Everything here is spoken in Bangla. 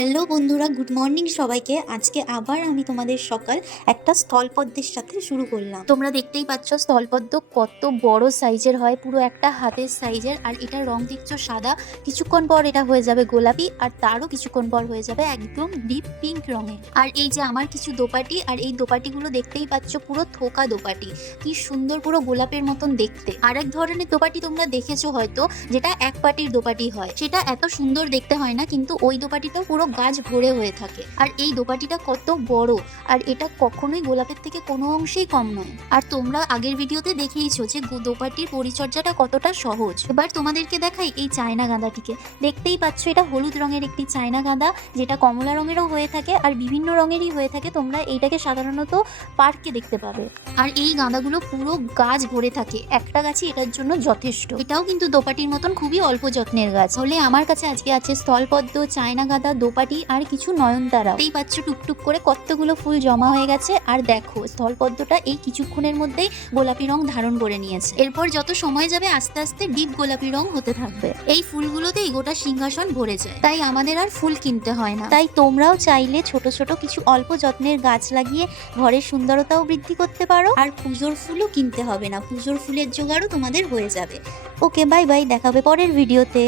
হ্যালো বন্ধুরা, গুড মর্নিং সবাইকে। আজকে আবার আমি তোমাদের সকাল একটা স্থলপদ্মের সাথে শুরু করলাম। তোমরা দেখতেই পাচ্ছ স্থলপদ্ম কত বড় সাইজের হয়, পুরো একটা হাতের সাইজের। আর এটার রং দেখছো সাদা, কিছুক্ষণ পর এটা হয়ে যাবে গোলাপি, আর তারও কিছুক্ষণ পর হয়ে যাবে একদম ডিপ পিঙ্ক রঙের। আর এই যে আমার কিছু দোপাটি, আর এই দোপাটিগুলো দেখতেই পাচ্ছ পুরো থোকা দোপাটি, কি সুন্দর, পুরো গোলাপের মতন দেখতে। আরেক ধরনের দোপাটি তোমরা দেখেছো হয়তো, যেটা এক পাটির দোপাটি হয়, সেটা এত সুন্দর দেখতে হয় না, কিন্তু ওই দোপাটিটাও পুরো গাছ ভরে হয়ে থাকে। আর এই দোপাটিটা কত বড়, আর এটা কখনোই গোলাপের থেকে কোনো অংশেই কম নয়। আর তোমরা আগের ভিডিওতে দেখেইছো যে দোপাটির পরিচর্যাটা কতটা সহজ। এবার তোমাদেরকে দেখাই এই চায়না গাঁদাটিকে। দেখতেই পাচ্ছ এটা হলুদ রঙের একটি চায়না গাঁদা, যেটা কমলা রঙেরও হয়ে থাকে আর বিভিন্ন রঙেরই হয়ে থাকে। তোমরা এইটাকে সাধারণত পার্কে দেখতে পাবে। আর এই গাঁদাগুলো পুরো গাছ ভরে থাকে, একটা গাছই এটার জন্য যথেষ্ট। এটাও কিন্তু দোপাটির মতন খুবই অল্প যত্নের গাছ। হলে আমার কাছে আজকে আছে স্থলপদ্ম, চায়না গাঁদা, দোপাটি আর কিছু নয়নতারা। এই পাচ্ছ টুকটুক করে কতগুলো ফুল জমা হয়ে গেছে। আর দেখো স্থলপদ্মটা এই কিছুক্ষণের মধ্যেই গোলাপি রং ধারণ করে নিয়েছে। এরপর যত সময় যাবে আস্তে আস্তে ডিপ গোলাপি রং হতে থাকবে। এই ফুলগুলোতেই গোটা সিংহাসন ভরে যায়, তাই আমাদের আর ফুল কিনতে হয় না। তাই তোমরাও চাইলে ছোট ছোট কিছু অল্প যত্নের গাছ লাগিয়ে ঘরের সুন্দরতাও বৃদ্ধি করতে পারো, আর পুজোর ফুলও কিনতে হবে না, পুজোর ফুলের জোগাড়ও তোমাদের হয়ে যাবে। ওকে, বাই বাই, দেখাবে পরের ভিডিওতে।